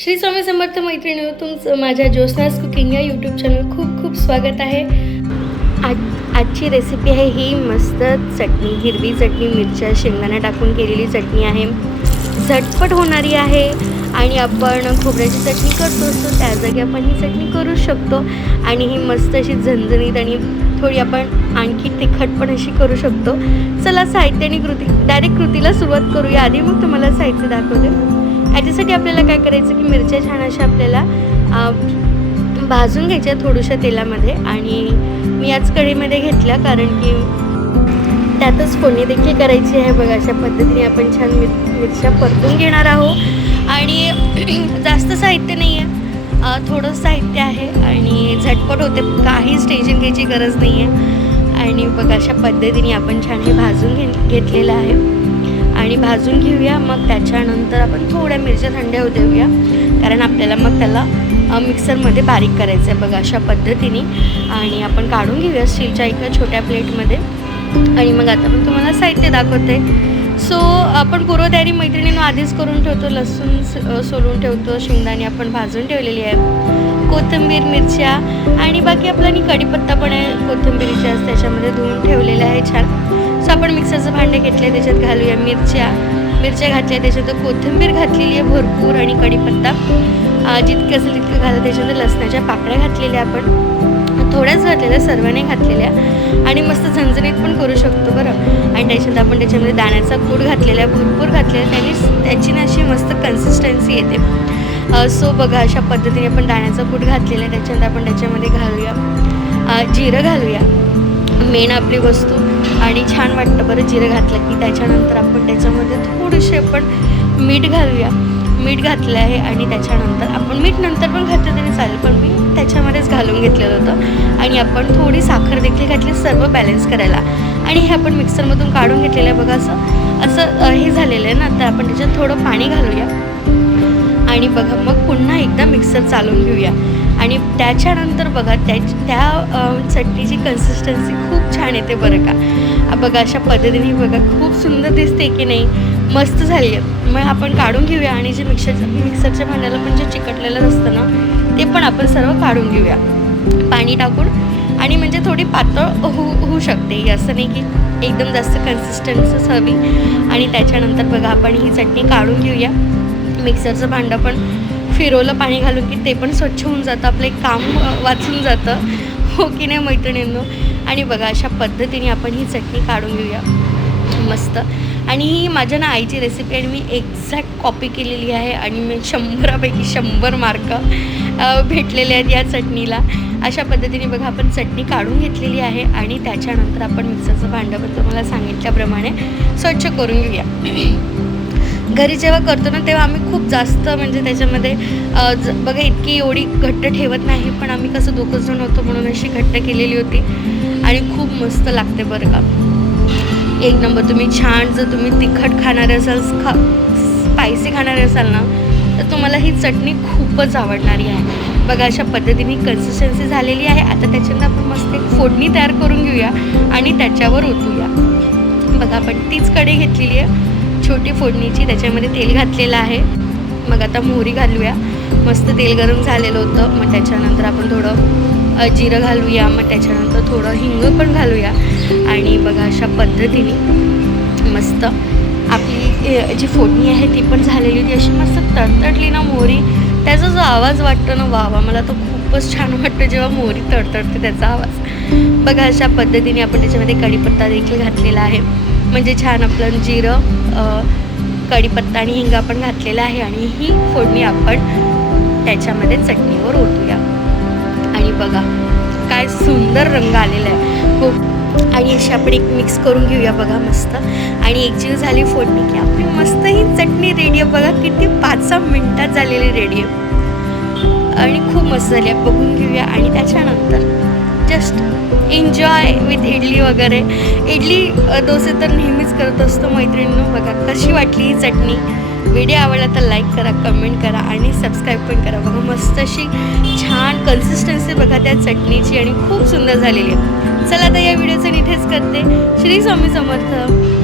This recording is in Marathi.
श्री स्वामी समर्थ मैत्रिणींनो, तुमचं माझ्या ज्योत्स्नास कुकिंग या यूट्यूब चॅनल खूप खूप स्वागत आहे। आजची रेसिपी आहे ही मस्त चटणी, हिरवी चटणी, मिरच्या शेंगदाणा टाकून केलेली चटणी आहे। झटपट होणारी आहे आणि आपण खोबऱ्याची चटणी करतो असतो त्या जागी आपण ही चटणी करू शकतो आणि ही मस्त अशी झणझणीत आणि थोडी आपण आणखी तिखट पण अशी करू शकतो। चला साहित्य आणि डायरेक्ट कृतीला सुरुवात करूया। आधी मग तुम्हाला साहित्य दाखवते। याच्यासाठी आपल्याला काय करायचं की मिरच्या छान अशा आपल्याला भाजून घ्यायच्या थोड्याशा तेलामध्ये आणि मी आज कढईमध्ये घेतल्या कारण की त्यातच फोडणी देखील करायची आहे। बघा अशा पद्धतीने आपण छान मिरच्या परतून घेणार आहोत आणि जास्त साहित्य नाही आहे, थोडं साहित्य आहे आणि झटपट होते, काही स्टेजन घ्यायची गरज नाही आहे। आणि बघा अशा पद्धतीने आपण छान हे भाजून घेतलेलं आहे आणि भाजून घेऊया। मग त्याच्यानंतर आपण थोड्या मिरच्या थंड होऊ देऊया कारण आपल्याला मग त्याला मिक्सरमध्ये बारीक करायचं आहे। बघा अशा पद्धतीने आणि आपण काढून घेऊया स्टीलच्या एका छोट्या प्लेटमध्ये। आणि मग आता मी तुम्हाला साहित्य दाखवते। सो आपण पूर्वतयारी मैत्रिणींनो आधीच करून ठेवतो। लसूण सोलून ठेवतो, शेंगदाणे आपण भाजून ठेवलेली आहे, कोथिंबीर, मिरच्या आणि बाकी आपला कढीपत्ता पण आहे कोथिंबीरीच्या त्याच्यामध्ये धुवून ठेवलेला आहे छान। सो आपण मिक्सरचं भांडे घेतले, त्याच्यात घालूया मिरच्या घातल्या, त्याच्यात कोथिंबीर घातलेली आहे भरपूर आणि कढीपत्ता जितकं असेल तितकं घाला। त्याच्यात लसणाच्या पाकळ्या घातलेल्या आपण थोड्याच घातलेल्या, सर्व नाही घातलेल्या आणि मस्त झणझणीत पण करू शकतो बरं। आणि त्याच्यात आपण त्याच्यामध्ये दाण्याचा कूट घातलेला आहे, भरपूर घातलेला, त्याची ना अशी मस्त कन्सिस्टन्सी येते। सो बघा अशा पद्धतीने आपण दाण्याचा कूट घातलेला आहे। त्याच्यानंतर आपण त्याच्यामध्ये घालूया जिरं घालूया, मेन आपली वस्तू आणि छान वाटतं बरं जिरं घातलं की। त्याच्यानंतर आपण त्याच्यामध्ये थोडेसे आपण मीठ घालूया, मीठ घातलं आहे आणि त्याच्यानंतर आपण मीठ नंतर पण घातलं तरी चालेल, पण मी त्याच्यामध्येच घालून घेतलेलं होतं। आणि आपण थोडी साखर देखील घातली सर्व बॅलन्स करायला आणि हे आपण मिक्सरमधून काढून घेतलेलं आहे। बघा असं हे झालेलं आहे ना, तर आपण त्याच्यात थोडं पाणी घालूया आणि बघा मग पुन्हा एकदा मिक्सर चालवून घेऊया। आणि त्याच्यानंतर बघा त्या चटणीची कन्सिस्टन्सी खूप छान येते बरं का। बघा अशा पद्धतीने बघा खूप सुंदर दिसते की नाही, मस्त झाली आहे। मग आपण काढून घेऊया आणि जे मिक्सरच्या भांड्याला पण जे चिकटलेलं असतं ना ते पण आपण सर्व काढून घेऊया पाणी टाकून। आणि म्हणजे थोडी पातळ होऊ शकते, असं नाही की एकदम जास्त कन्सिस्टन्सीच हवी। आणि त्याच्यानंतर बघा आपण ही चटणी काढून घेऊया। मिक्सरचं भांडं पण फिरवलं पाणी घालून की ते पण स्वच्छ होऊन जातं, आपलं एक काम वाचून जातं, हो की नाही मैत्रिणींनो। आणि बघा अशा पद्धतीने आपण ही चटणी काढून घेऊया मस्त। आणि ही माझ्या ना आईची रेसिपी आणि मी एक्झॅक्ट कॉपी केलेली आहे आणि मी 100पैकी 100 मार्क भेटलेले आहेत या चटणीला। अशा पद्धतीने बघा आपण चटणी काढून घेतलेली आहे आणि त्याच्यानंतर आपण मिक्सरचं भांडं पण तुम्हाला सांगितल्याप्रमाणे स्वच्छ करून घेऊया। घरी जेव्हा करतो ना तेव्हा आम्ही खूप जास्त म्हणजे त्याच्यामध्ये बघा इतकी एवढी घट्ट ठेवत नाही, पण आम्ही कसं दोघं जण होतो म्हणून अशी घट्ट केलेली होती आणि खूप मस्त लागते बरं का, एक नंबर। तुम्ही छान जर तुम्ही तिखट खाणारे असाल, स्पायसी खाणारे असाल ना तर तुम्हाला ही चटणी खूपच आवडणारी आहे। बघा अशा पद्धतीने कन्सिस्टन्सी झालेली आहे। आता त्याच्यानंतर आपण मस्त एक फोडणी तयार करून घेऊया आणि त्याच्यावर ओतूया। बघा आपण तीच कढई घेतलेली आहे छोटी फोडणीची, त्याच्यामध्ये तेल घातलेलं आहे। मग आता मोहरी घालूया, मस्त तेल गरम झालेलं होतं। मग त्याच्यानंतर आपण थोडं जिरं घालूया, मग त्याच्यानंतर थोडं हिंग पण घालूया आणि बघा अशा पद्धतीने मस्त आपली जी फोडणी आहे ती पण झालेली होती, अशी मस्त तडतडली ना मोहरी, त्याचा जो आवाज वाटतो ना वा, मला तो खूपच छान वाटतं जेव्हा मोहरी तडतडते त्याचा आवाज। बघा अशा पद्धतीने आपण त्याच्यामध्ये कढीपत्ता देखील घातलेला आहे, म्हणजे छान आपलं जिरं, कढीपत्ता आणि हिंग आपण घातलेला आहे आणि ही फोडणी आपण त्याच्यामध्ये चटणीवर ओतूया। आणि बघा काय सुंदर रंग आलेला आहे खूप। आणि अशी आपण एक मिक्स करून घेऊया बघा मस्त। आणि एकजीव झाली फोडणी की आपली मस्त ही चटणी रेडी आहे। बघा किती 5-6 मिनटात झालेली रेडी आहे आणि खूप मस्त झाली आहे, बघून घेऊया। आणि त्याच्यानंतर जस्ट एन्जॉय विथ इडली वगैरे। इडली डोसे तर नेहमीच करत असतो मैत्रिणींनो। बघा कशी वाटली ही चटणी, व्हिडिओ आवडला तर लाईक करा, कमेंट करा आणि सबस्क्राईब पण करा। बघा मस्त अशी छान कन्सिस्टन्सी बघा त्या चटणीची आणि खूप सुंदर झालेली आहे। चला आता या व्हिडिओचं इथेच करते। श्री स्वामी समर्थ।